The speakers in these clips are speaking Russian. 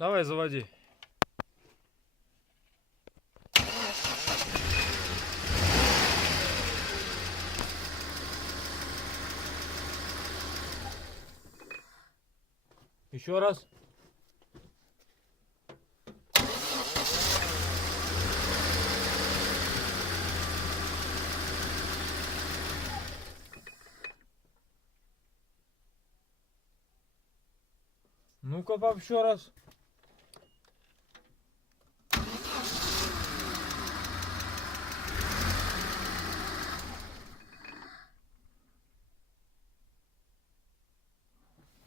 Давай, заводи. Еще раз. Ну-ка, пап, еще раз.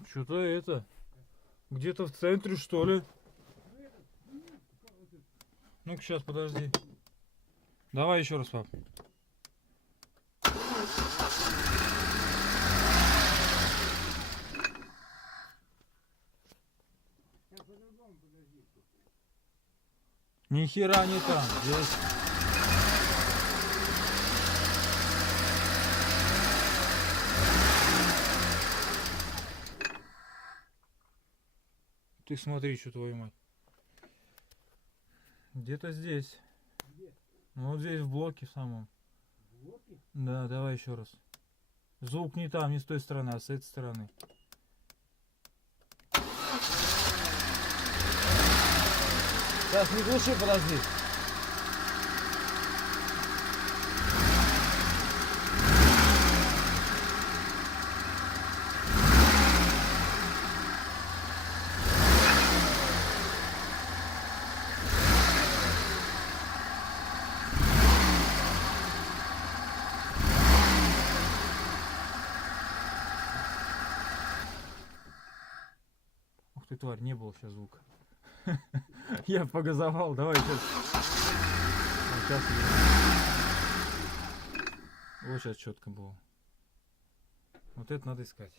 Что-то это, где-то в центре, что ли? Ну-ка, сейчас, подожди. Давай еще раз, пап. Ни хера не там, здесь. Ты смотри, что твою мать. Где-то здесь. Где? Ну вот здесь в блоке в самом. В блоке? Да, давай еще раз. Звук не там, не с той стороны, а с этой стороны. Сейчас, не глуши, подожди. Ух ты, тварь, не было сейчас звука. Я погазовал, давай сейчас. Вот сейчас четко было. Вот это надо искать.